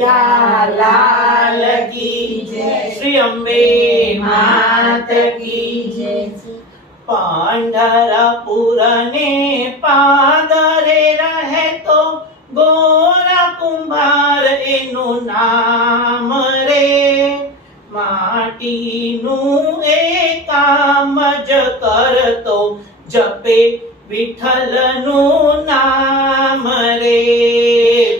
કનૈયા લાલ કી જય, શ્રી અંબે માત કી જય। पंढरपुर ने पादरे रहे तो गोरा कुंभार एनु नाम रे, माटीनु ए काम ज करतो जपे विठ्ठलनु नाम रे।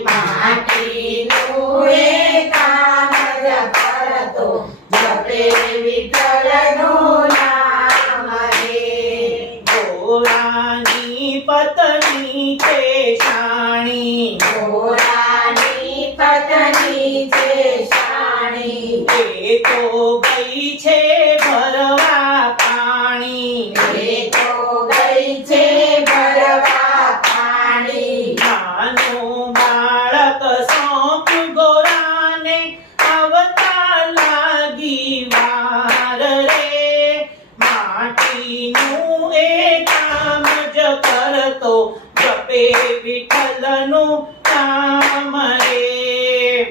माटीनु ए काम ज करतो जपे विठ्ठलनु नाम रे। गोरानी पत्नी छे शाणी, गोरानी पत्नी छे शाणी, ए तो गई छे भरवा पाणी, ए तो गई छे भरवा पाणी। नानो बाळक सोंप गोराने आवता लागी वार रे, माटीनु ए काम ज करतो जपे विठ्ठलनु नाम रे।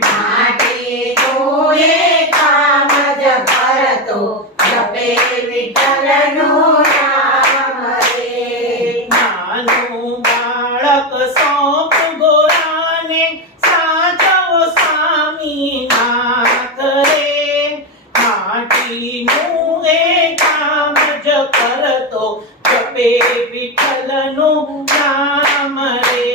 माटीनु ए काम ज करतो जपे विठ्ठलनु नाम रे। नानु बाळक सोंप गोराने साचव स्वामीनाथ रे, माटीनु ए काम ज करतो जपे विठ्ठलनु नाम रे।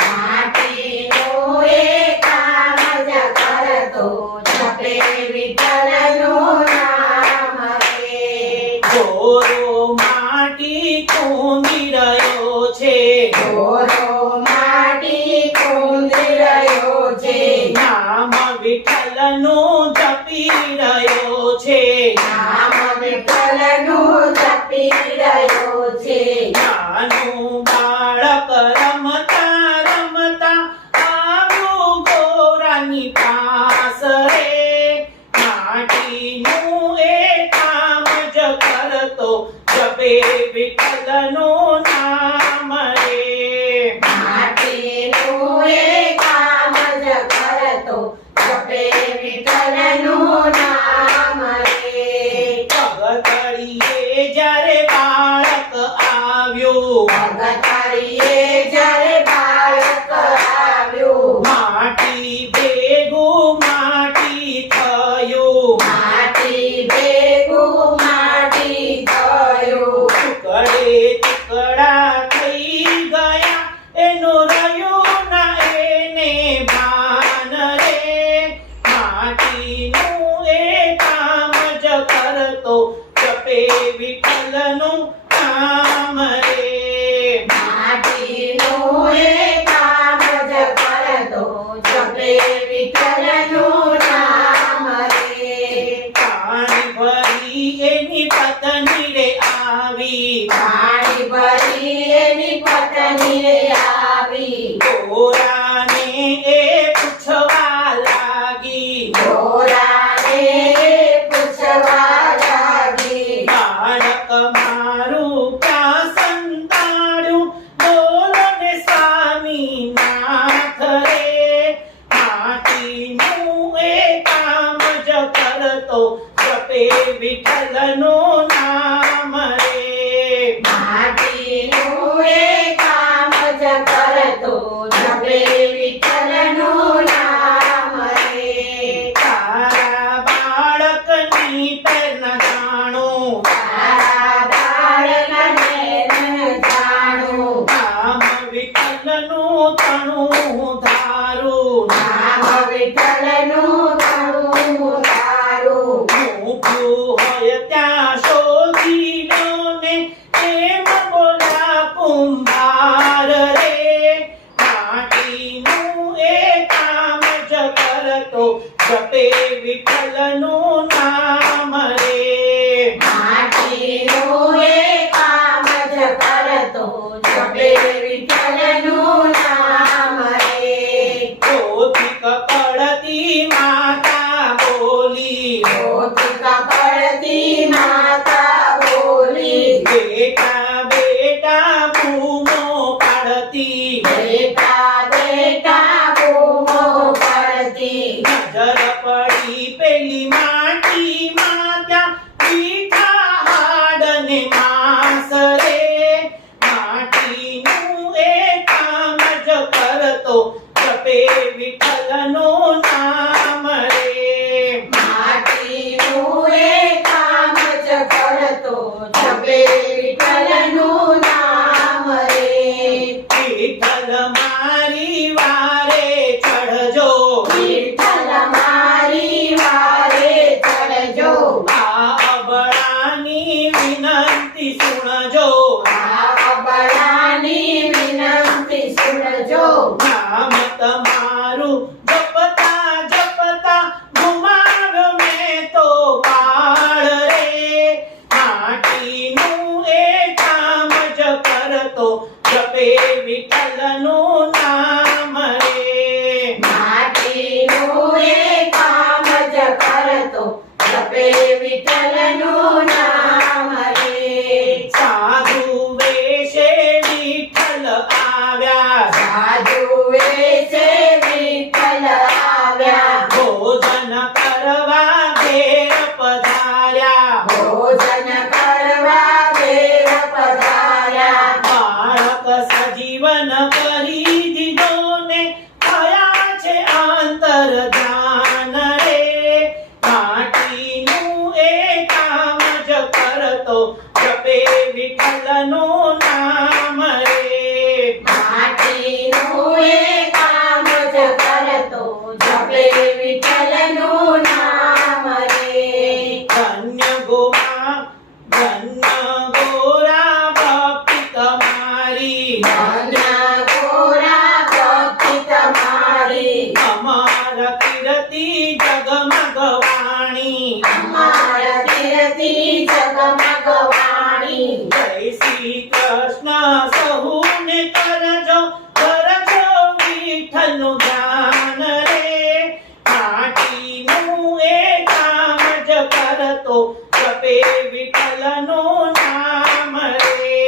माटीनु ए काम ज करतो जपे विठ्ठलनु नाम रे। गोरो माटी कूंदी रह्यो छे, गोरो माटी કુંદી રહ્યો છે, नाम विठ्ठलनु जपी रह्यो छे, નામ વિઠ્ઠલનું જપી રહ્યો છે। નાનું બાળક રમતા રમતા આવ્યું ગોરાની પાસ રે, માટીનું એ કામ જ કરતો જપે વિઠ્ઠલનું નામ રે। માટીનું એ કામ જ કરતો જપે વિઠ્ઠલનું નામ રે। પગતળીએ જ્યારે બાળક આવ્યું, ભગતળીએ જ્યારે બાળક આવ્યું, માટી ભેગું માટી થયું, માટી ભેગું માટી થયું, ટુકડે ટુકડા થઈ ગયા એનું રહ્યું ના એને ભાન રે, માટીનું એ કામ જ કરતો જપે વિઠ્ઠલનું નામ રે। માટીનું એ કામ જ કરતો જપે વિઠ્ઠલનું નામ રે। પાણી ભરી એની પત્ની રે આવી, પાણી ભરી એની પત્ની રે આવી, ગોરાને એ પૂછવા લાગી, ગોરાને પૂછવા લાગી, બાળક મારું ક્યાં સંતાડ્યું બોલો ને સ્વામીનાથ રે, માટીનું એ કામ જ કરતો જપે વિઠ્ઠલનું નામ રે। માટીનું એ કામ જ કરતો જપે વિઠ્ઠલનું નામ રે। તારા બાળકની પેર ન જાણું, તારા બાળકને ન જાણું, નામ વિઠ્ઠલનું તણું ધારું, નામ વિઠ્ઠલનું તણું તારું, મૂક્યું હોય ત્યાં શોધી લો ને એમ બોલા કુંભાર રે, માટીનું એ કામ જ કરતો જપે વિઠ્ઠલનું નામ રે। માટીનું એ કામ જ કરતો જપે વિઠ્ઠલનું નામ રે। કોથિક પડતી માતા બોલી, કોથિક પડતી માતા બોલી, બેટા બેટા બૂમો પાડતી, બેટા બેટા બૂમો પડતી, નજર પડી પેલી માટીમાં ત્યાં મીઠા હાડને માંસ રે માટીનું એ કામ જ કરતો જપે વિઠ્ઠલનું નામ રે માટીનું એ કામ જ કરતો જપે વિઠ્ઠલનું નામ રે વિઠ્ઠલ મારી વારે ચઢજો વિઠ્ઠલ મારી વારે ચડજો આ અબળાની વિનંતી સુણજો આ અબળાની વિનંતી સુણજો નામ તમારું જપતા જપતા ગુમાવ્યો મેં તો બાળ રે માટીનું એ કામ જ કરતો જપે વિઠ્ઠલનું નામ રે માટીનું એ કામ જ કરતો જપે વિઠ્ઠલનું નામ રે સાધુ વેશે વિઠ્ઠલ આવ્યા સાધુ વેશે વિઠ્ઠલ આવ્યા ભોજન કરવા ઘેર પધાર્યા ભોજન કરવા ઘેર પધાર્યા બાળક સજીવન કરી દીધો ને થયા છે આંતર ધ્યાન રે માટીનું એ કામ જ કરતો જપે વિઠ્ઠલનું નામ રે માટીનું એ કામ જ કરતો જપે વિઠ્ઠલનું નામ રે ધન્ય ગોરા ભક્તિ તમારી ધન્ય ગોરા ભક્તિ તમારી અમાર કીર્તિ જગમગવાણી અમાર કીર્તિ જગમગવાણી જય શ્રી કૃષ્ણ સહુને કરજો વિઠ્ઠલનું ધ્યાન રે માટીનું એ કામ જ કરતો જપે વિઠ્ઠલનું નામ રે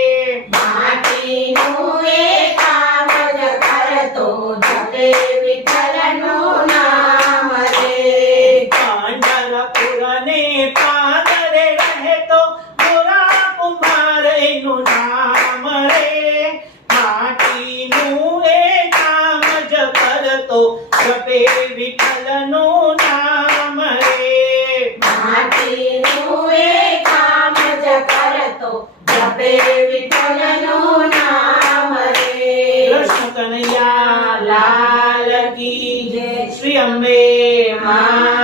માટીનું એ કામ જ કરતો જપે વિઠ્ઠલનું નામ રે પાંઢરપુરને પાદરે રહેતો ગોરા કુંભાર એનું નામ રે માટીનું એ કામ જ કરતો જપે વિઠ્ઠલનું નામ રે માટીનું એ કામ જ કરતો જપે વિઠ્ઠલનું નામ રે કૃષ્ણ કનૈયા લાલ કી જય શ્રી અંબે મા